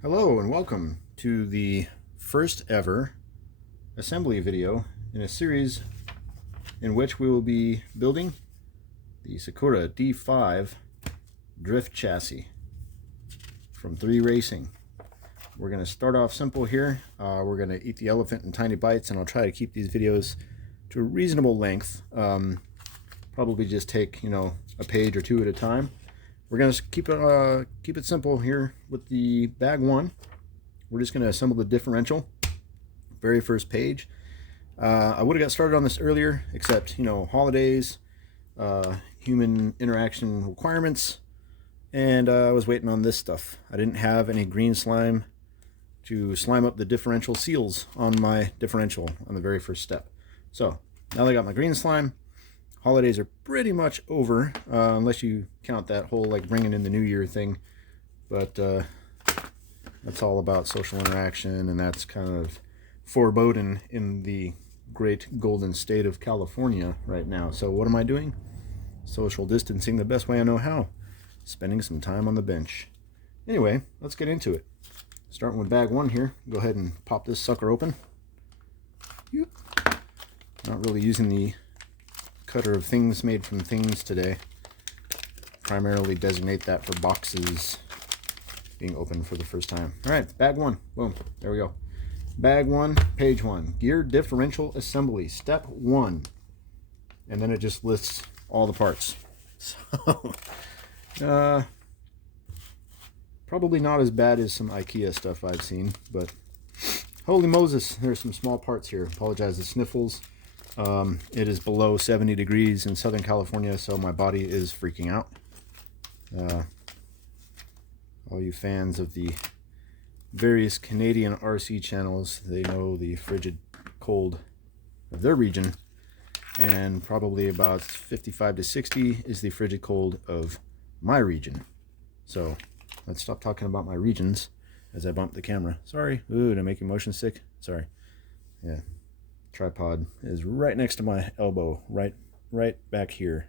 Hello and welcome to the first ever assembly video in a series in which we will be building the Sakura D5 drift chassis from 3 Racing. We're going to start off simple here. We're going to eat the elephant in tiny bites, and I'll try to keep these videos to a reasonable length. Probably just take, a page or two at a time. We're going to keep it simple here with the bag one. We're just going to assemble the differential. Very first page. I would have got started on this earlier, except, holidays, human interaction requirements, and I was waiting on this stuff. I didn't have any green slime to slime up the differential seals on my differential on the very first step. So now that I got my green slime, holidays are pretty much over, unless you count that whole bringing in the new year thing. But that's all about social interaction, and that's kind of foreboding in the great golden state of California right now. So what am I doing? Social distancing the best way I know how. Spending some time on the bench. Anyway, let's get into it. Starting with bag one here. Go ahead and pop this sucker open. Not really using the cutter of things made from things today. Primarily designate that for boxes being opened for the first time. Alright, bag one. Boom. There we go. Bag one, page one. Gear differential assembly. Step one. And then it just lists all the parts. So, probably not as bad as some IKEA stuff I've seen, but holy Moses, there's some small parts here. Apologize the sniffles. It is below 70 degrees in Southern California, so my body is freaking out. All you fans of the various Canadian RC channels, they know the frigid cold of their region, and probably about 55 to 60 is the frigid cold of my region. So let's stop talking about my regions as I bump the camera. Sorry. Ooh, did I make you motion sick? Sorry. Yeah. Tripod is right next to my elbow, right back here.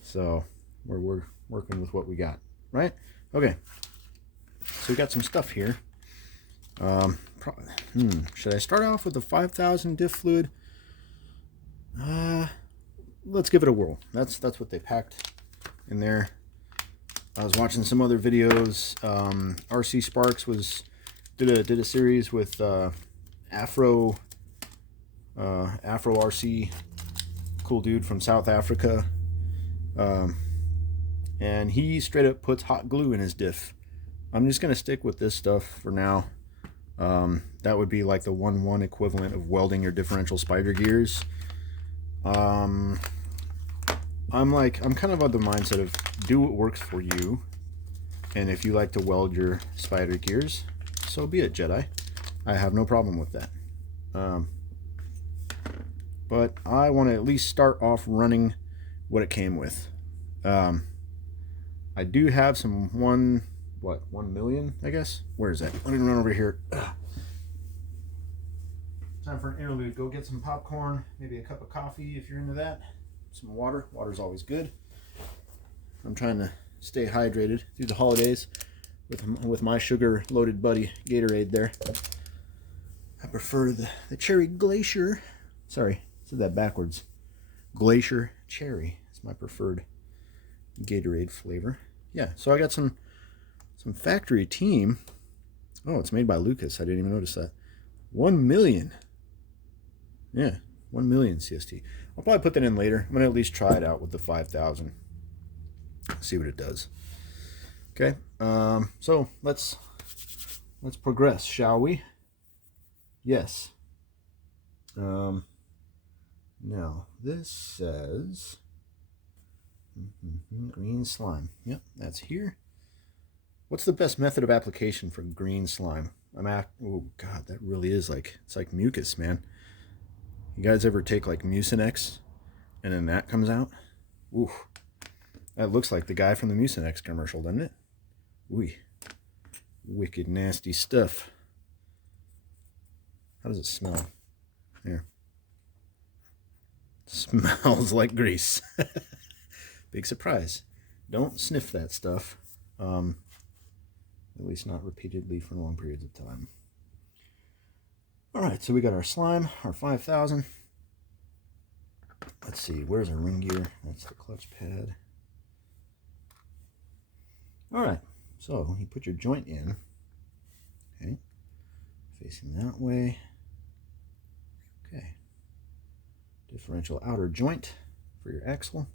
So we're working with what we got, right? Okay, so we got some stuff here. Should I start off with the 5,000 diff fluid? Let's give it a whirl. That's what they packed in there. I was watching some other videos. RC Sparks did a series with Afro RC, cool dude from South Africa, and he straight up puts hot glue in his diff. I'm just gonna stick with this stuff for now. That would be like the 1-1 equivalent of welding your differential spider gears. I'm kind of of the mindset of do what works for you, and if you like to weld your spider gears, so be it, Jedi. I have no problem with that. But I want to at least start off running what it came with. I do have some 1 million, I guess. Where is that? Let me run over here. Time for an interlude. Go get some popcorn, maybe a cup of coffee if you're into that. Some water. Water's always good. I'm trying to stay hydrated through the holidays with my sugar-loaded buddy Gatorade there. I prefer the cherry glacier. Sorry, I said that backwards. Glacier cherry is my preferred Gatorade flavor. Yeah, so I got some factory team. Oh, it's made by Lucas. I didn't even notice that. 1 million. Yeah, 1 million CST. I'll probably put that in later. I'm gonna at least try it out with the 5,000. See what it does. Okay. So let's progress, shall we? Yes. Now this says green slime. Yep, that's here. What's the best method of application for green slime? Oh god, that really is it's like mucus, man. You guys ever take Mucinex and then that comes out? Ooh, that looks like the guy from the Mucinex commercial, doesn't it? Ooh, wicked nasty stuff. How does it smell? Here. Smells like grease. Big surprise. Don't sniff that stuff. at least not repeatedly for long periods of time. Alright, so we got our slime, our 5000. Let's see, where's our ring gear? That's the clutch pad. Alright, so you put your joint in. Okay, facing that way. Okay, differential outer joint for your axle.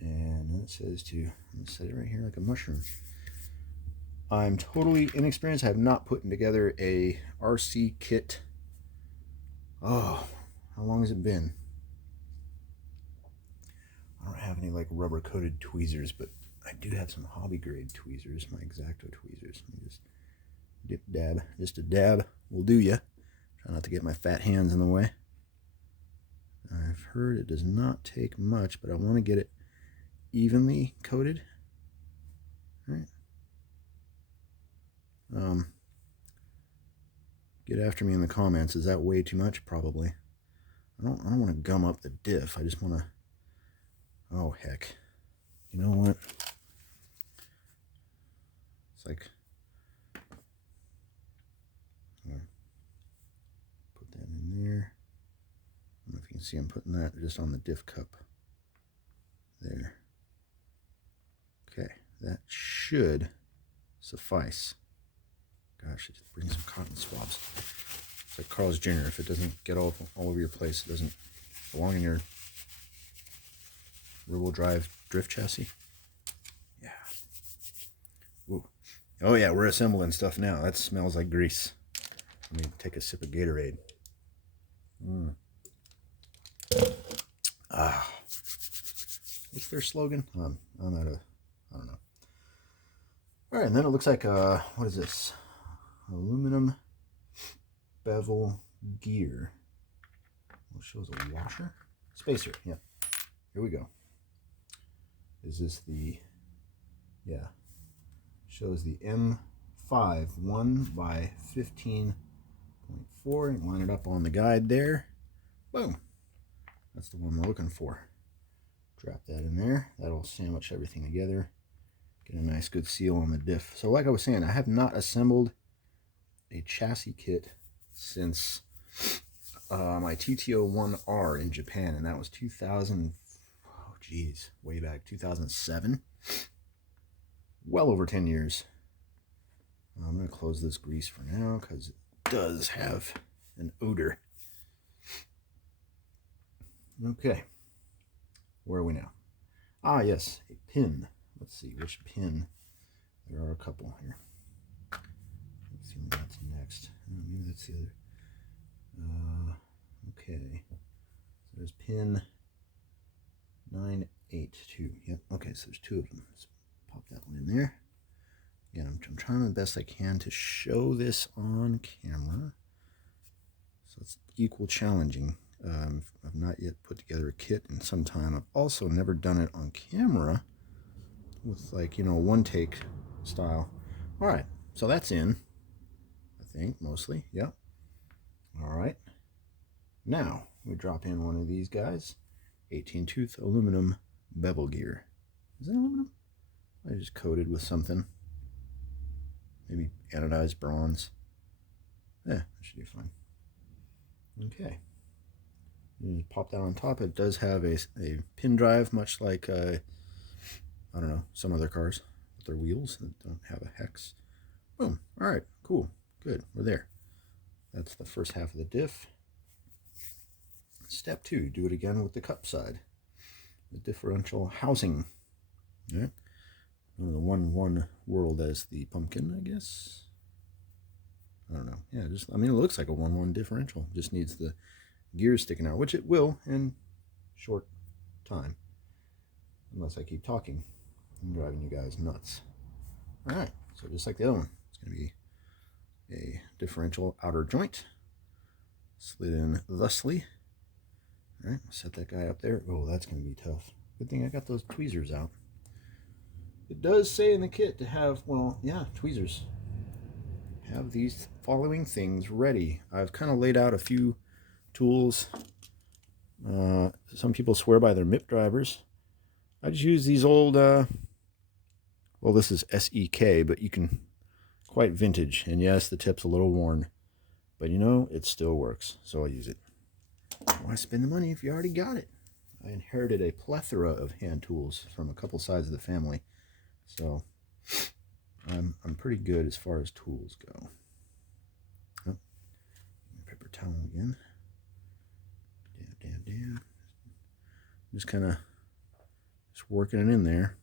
And then it says to, I'm going to set it right here like a mushroom. I'm totally inexperienced. I have not put together a RC kit. Oh, how long has it been? I don't have any like rubber coated tweezers, but I do have some hobby grade tweezers, my X-Acto tweezers. Let me just dip dab, just a dab will do ya. Try not to get my fat hands in the way. I've heard it does not take much, but I want to get it evenly coated. All right. Get after me in the comments. Is that way too much? Probably. I don't want to gum up the diff. I just want to. Oh heck! You know what? It's like. Put that in there. I don't know if you can see I'm putting that just on the diff cup. There. Okay, that should suffice. Gosh, just bring some cotton swabs. It's like Carl's Jr. If it doesn't get all over your place, it doesn't belong in your rear-wheel drive drift chassis. Yeah. Ooh. Oh yeah, we're assembling stuff now. That smells like grease. Let me take a sip of Gatorade. Ah. What's their slogan? I'm out of, I don't know. All right, and then it looks like, what is this? Aluminum bevel gear. Well, it shows a washer. Spacer, yeah. Here we go. Is this the, yeah. Shows the M5 1 by 15.4. You line it up on the guide there. Boom. That's the one we're looking for. Drop that in there. That'll sandwich everything together. Get a nice good seal on the diff. So like I was saying, I have not assembled a chassis kit since my TTO1R in Japan, and that was 2000, oh geez, way back, 2007. Well over 10 years. I'm going to close this grease for now because it does have an odor. Okay. Where are we now? Ah, yes, a pin. Let's see which pin. There are a couple here. Let's see when that's next. Oh, maybe that's the other. Okay. So there's pin 982. Yep. Okay, so there's two of them. Let's pop that one in there. Again, I'm trying the best I can to show this on camera. So it's equal challenging. I've not yet put together a kit in some time. I've also never done it on camera with, like, you know, one take style. All right, so that's in, I think, mostly. Yep. All right. Now we drop in one of these guys, 18-tooth aluminum bevel gear. Is it aluminum? I just coated with something. Maybe anodized bronze. Yeah, that should be fine. Okay. You just pop that on top. It does have a pin drive, much like, I don't know, some other cars with their wheels that don't have a hex. Boom. All right, cool. Good. We're there. That's the first half of the diff. Step 2, do it again with the cup side. The differential housing. All right. One world as the pumpkin, I guess. I don't know. Yeah, just, I mean, it looks like a 1-1 differential. Just needs the gears sticking out, which it will in short time. Unless I keep talking. I'm driving you guys nuts. Alright, so just like the other one, it's going to be a differential outer joint. Slid in thusly. Alright, set that guy up there. Oh, that's going to be tough. Good thing I got those tweezers out. It does say in the kit to have, well, yeah, tweezers. Have these following things ready. I've kind of laid out a few tools. Some people swear by their MIP drivers. I just use these old Well, this is SEK, but you can quite vintage. And yes, the tip's a little worn, but you know, it still works. So I'll use it. Why spend the money if you already got it? I inherited a plethora of hand tools from a couple sides of the family. So I'm pretty good as far as tools go. Oh, paper towel again. Dab. Just kind of working it in there.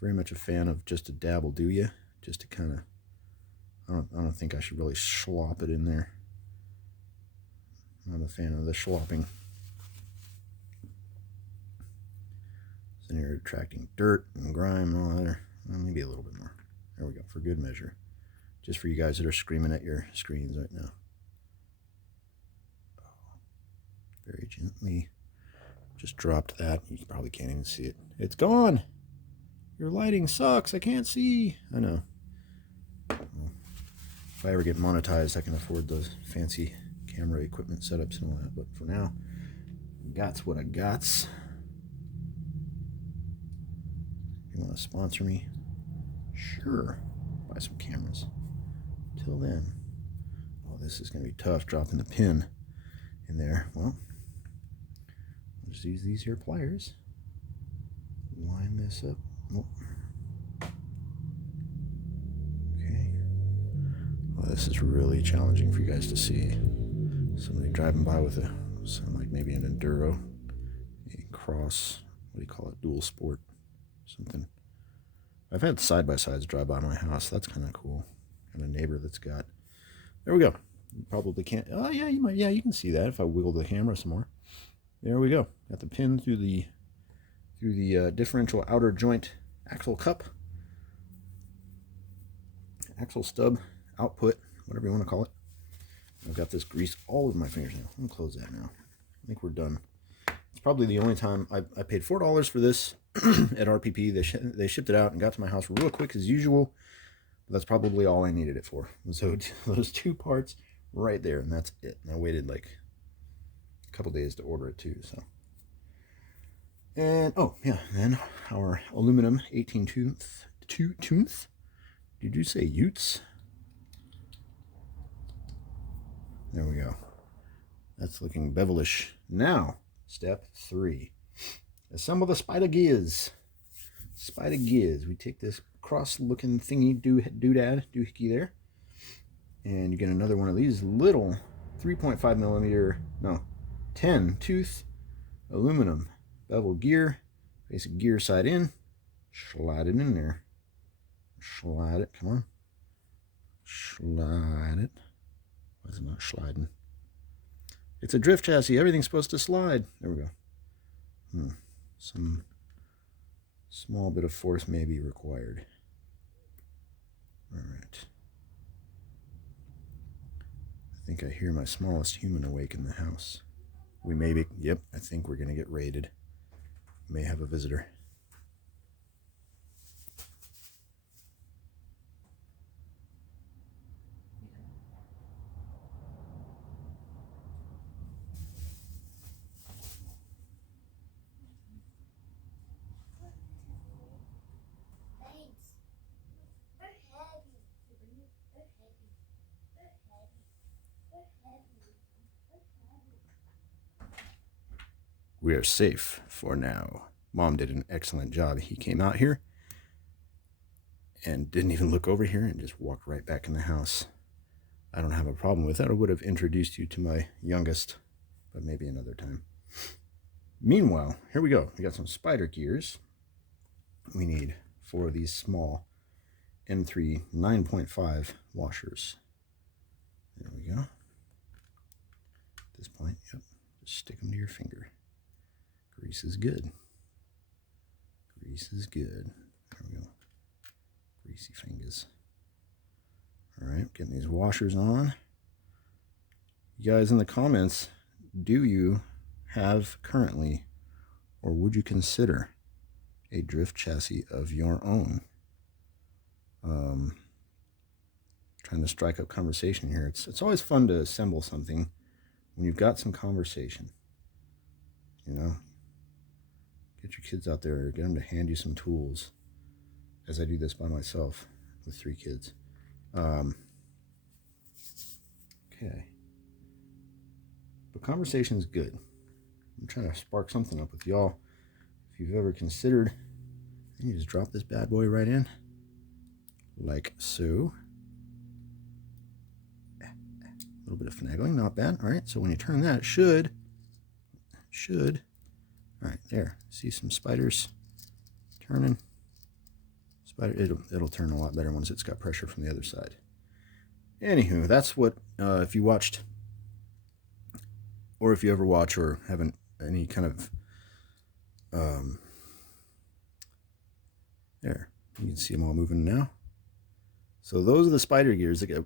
Very much a fan of just a dab will do ya. Just to kind of, I don't think I should really slop it in there. Not a fan of the slopping. So you're attracting dirt and grime and all that. Well, maybe a little bit more. There we go, for good measure. Just for you guys that are screaming at your screens right now. Very gently. Just dropped that. You probably can't even see it. It's gone! Your lighting sucks. I can't see. I know. Well, if I ever get monetized, I can afford those fancy camera equipment setups and all that. But for now, got's what I got's. You want to sponsor me? Sure. Buy some cameras. Till then. Oh, this is going to be tough dropping the pin in there. Well, I'll just use these here pliers. Line this up. Oh. Okay. Well, this is really challenging for you guys to see. Somebody driving by with a, sound like maybe an enduro, a cross, what do you call it, dual sport, something. I've had side-by-sides drive by my house. That's kind of cool. Kind of neighbor that's got. There we go. You probably can't. Oh yeah, you might. Yeah, you can see that if I wiggle the camera some more. There we go. Got the pin through the differential outer joint axle cup, axle stub, output, whatever you want to call it. I've got this grease all over my fingers now. I'm gonna close that now. I think we're done. It's probably the only time I paid $4 for this at RPP. They shipped it out and got to my house real quick as usual. But that's probably all I needed it for. So those two parts right there, and that's it. And I waited like a couple days to order it too. So. And, oh, yeah, then our aluminum 18 tooth. Did you say Utes? There we go. That's looking bevelish. Now, step 3. Assemble the spider gears. Spider gears. We take this cross-looking thingy doohickey there. And you get another one of these little 3.5 millimeter, no, 10 tooth aluminum bevel gear, basic gear side in, slide it in there, slide it, come on, slide it. Why is it not sliding? It's a drift chassis, everything's supposed to slide. There we go. Some small bit of force may be required. All right. I think I hear my smallest human awake in the house. We may be, yep, I think we're gonna get raided. May have a visitor. We are safe for now. Mom did an excellent job. He came out here and didn't even look over here and just walked right back in the house. I don't have a problem with that. I would have introduced you to my youngest, but maybe another time. Meanwhile, here we go. We got some spider gears. We need 4 of these small M3 9.5 washers. There we go. At this point, yep, just stick them to your finger. Grease is good. Grease is good. There we go. Greasy fingers. All right, getting these washers on. You guys in the comments, do you have currently, or would you consider, a drift chassis of your own? Trying to strike up conversation here. It's always fun to assemble something when you've got some conversation. You know, Get your kids out there. Get them to hand you some tools, as I do this by myself with 3 kids. Okay. But conversation is good. I'm trying to spark something up with y'all. If you've ever considered, you just drop this bad boy right in, like so. A little bit of finagling, not bad. All right, so when you turn that, it should. All right, there. See some spiders turning. It'll turn a lot better once it's got pressure from the other side. Anywho, that's what, if you watched, or if you ever watch or haven't any kind of, there, you can see them all moving now. So those are the spider gears that get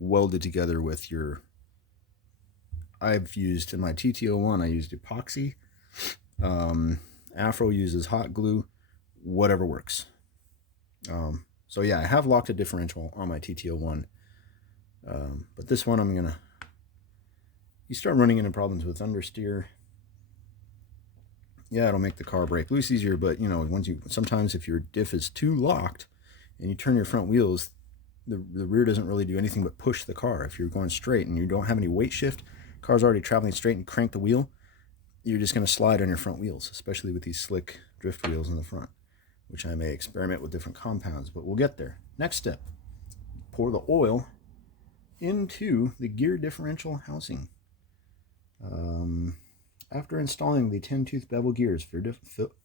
welded together with your, I've used in my TT01, I used epoxy. Afro uses hot glue, whatever works. So yeah, I have locked a differential on my TT01. But this one you start running into problems with understeer. Yeah, it'll make the car brake loose easier, but you know, sometimes if your diff is too locked and you turn your front wheels, the rear doesn't really do anything but push the car. If you're going straight and you don't have any weight shift, car's already traveling straight, and crank the wheel, you're just going to slide on your front wheels, especially with these slick drift wheels in the front, which I may experiment with different compounds, but we'll get there. Next step, pour the oil into the gear differential housing. After installing the 10-tooth bevel gears,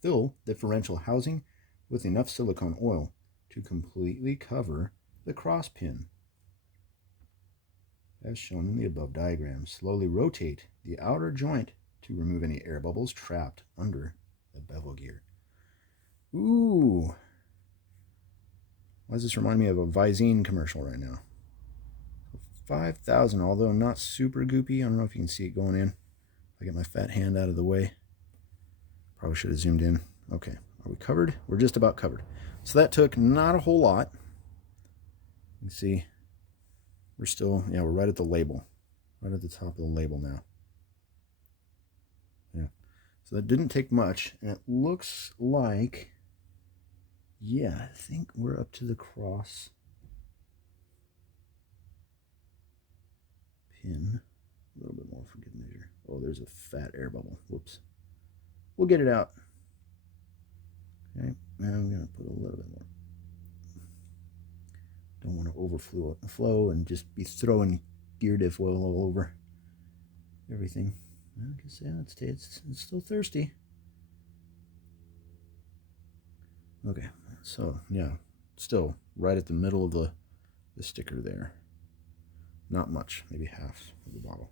fill differential housing with enough silicone oil to completely cover the cross pin. As shown in the above diagram, slowly rotate the outer joint to remove any air bubbles trapped under the bevel gear. Ooh! Why does this remind me of a Visine commercial right now? 5,000, although not super goopy. I don't know if you can see it going in. I get my fat hand out of the way. Probably should have zoomed in. Okay, are we covered? We're just about covered. So that took not a whole lot. You can see we're still, yeah, we're right at the label. Right at the top of the label now. Yeah. So that didn't take much. And it looks like, yeah, I think we're up to the cross pin. A little bit more for good measure. Oh, there's a fat air bubble. Whoops. We'll get it out. Okay, now I'm going to put a little bit more. Don't want to overflow and just be throwing gear diff oil all over everything. I guess, yeah, it's still thirsty. Okay, so yeah, still right at the middle of the sticker there. Not much, maybe half of the bottle.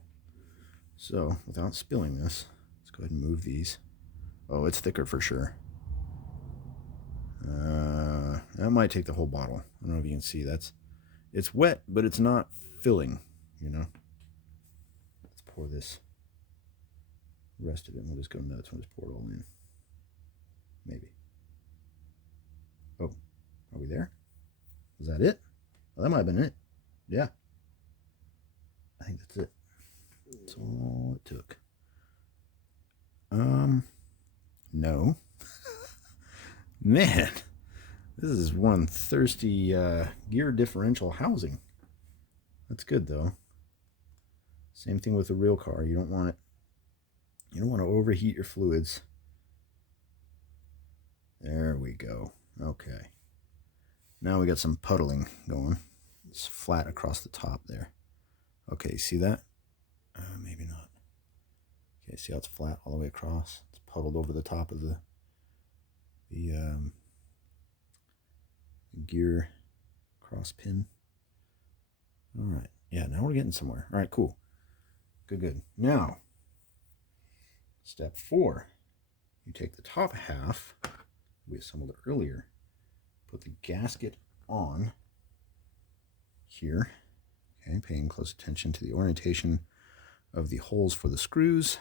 So without spilling this, let's go ahead and move these. Oh, it's thicker for sure. That might take the whole bottle. I don't know if you can see. It's wet, but it's not filling, you know. Let's pour this rest of it, and we'll just go nuts. We'll just pour it all in. Maybe. Oh, are we there? Is that it? Well, that might have been it. Yeah. I think that's it. That's all it took. No. Man, this is one thirsty gear differential housing. That's good though. Same thing with the real car. You don't want to overheat your fluids. There we go. Okay. Now we got some puddling going. It's flat across the top there. Okay, see that? Maybe not. Okay, see how it's flat all the way across? It's puddled over the top of the gear cross pin. All right. Yeah, now we're getting somewhere. All right, cool. Good. Now, step 4. You take the top half we assembled earlier, put the gasket on here. Okay, paying close attention to the orientation of the holes for the screws.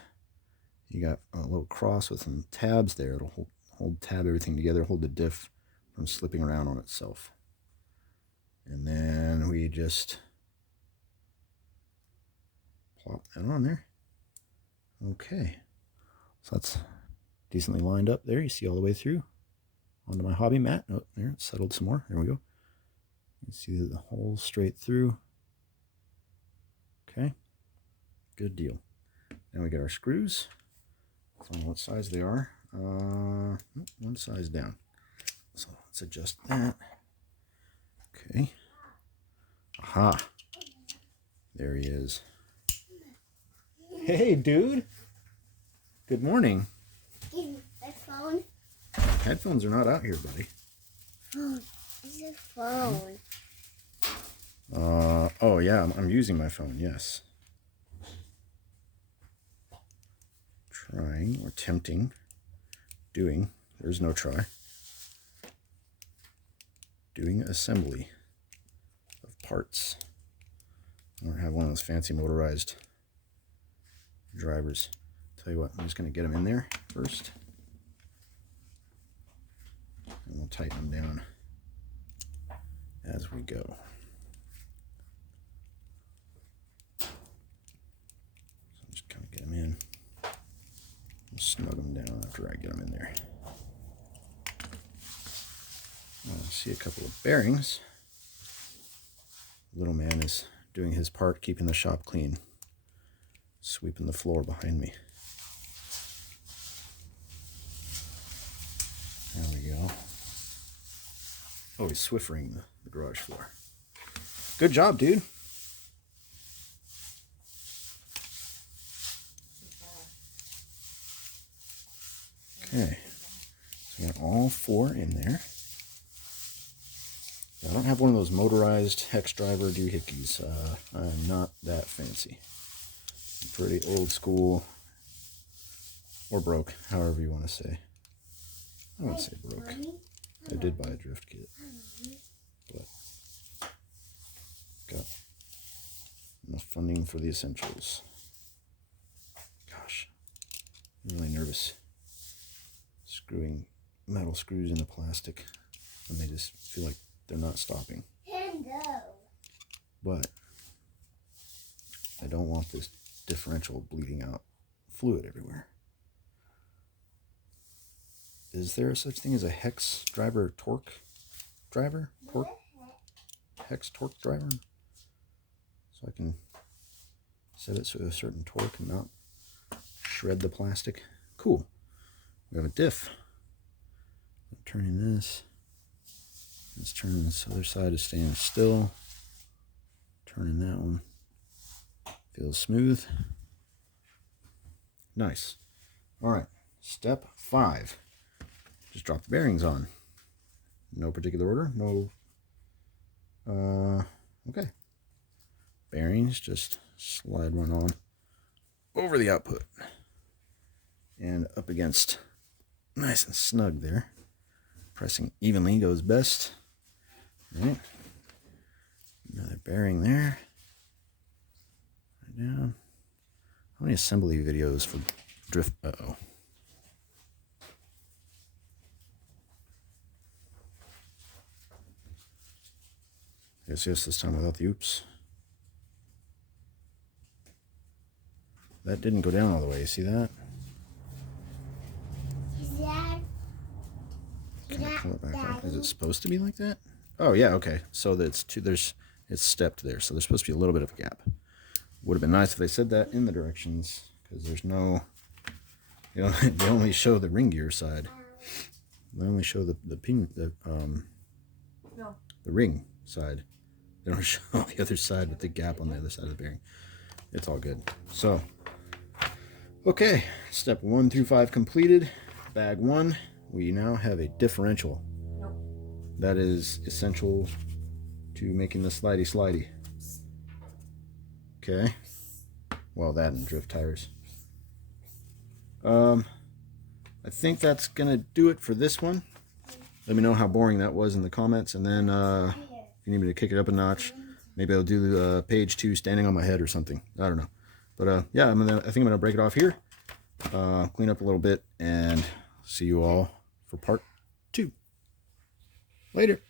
You got a little cross with some tabs there. It'll tab everything together, hold the diff from slipping around on itself. And then we just plop that on there. Okay, so that's decently lined up there. You see all the way through onto my hobby mat. Oh, there, it's settled some more. There we go. You see the holes straight through. Okay, good deal. Then we get our screws. I don't know what size they are. One size down. So let's adjust that. Okay. Aha. There he is. Hey, dude. Good morning. Headphones? Headphones are not out here, buddy. Phone. It's a phone. Oh yeah, I'm using my phone, yes. Trying, or attempting, doing, there's no try. Doing assembly of parts. I don't have one of those fancy motorized drivers. Tell you what, I'm just going to get them in there first. And we'll tighten them down as we go. So just kind of get them in. Snug them down after I get them in there. I see a couple of bearings. Little man is doing his part, keeping the shop clean, sweeping the floor behind me. There we go. Oh, he's Swiffering the garage floor. Good job, dude. Okay, so we got all 4 in there. I don't have one of those motorized hex driver doohickeys. I'm not that fancy. I'm pretty old school, or broke, however you want to say. I wouldn't say broke. I did buy a drift kit, but got enough funding for the essentials. Gosh, I'm really nervous screwing metal screws into plastic and they just feel like they're not stopping. But I don't want this differential bleeding out fluid everywhere. Is there such thing as a hex driver torque driver? Hex torque driver? So I can set it to a certain torque and not shred the plastic. Cool. We have a diff. I'm turning this. Let's turn this other side is staying still. Turning that one. Feels smooth. Nice. All right. Step 5. Just drop the bearings on. No particular order. No. Okay. Bearings. Just slide one on over the output and up against. Nice and snug there. Pressing evenly goes best. All right. Another bearing there. Right down. How many assembly videos for drift? Uh-oh. Yes, this time without the oops. That didn't go down all the way. See that? Can I pull it back up? Is it supposed to be like that? Oh yeah, okay. So that's it's stepped there. So there's supposed to be a little bit of a gap. Would have been nice if they said that in the directions, because there's no. They only show the ring gear side. They only show the ring side. They don't show the other side with the gap on the other side of the bearing. It's all good. So, okay, step 1 through 5 completed. Bag 1. We now have a differential. Nope. That is essential to making the slidey. Okay. Well, that and drift tires. I think that's gonna do it for this one. Let me know how boring that was in the comments, and then if you need me to kick it up a notch, maybe I'll do page 2 standing on my head or something. I don't know. But yeah, I think I'm gonna break it off here, clean up a little bit, and see you all for part 2. Later.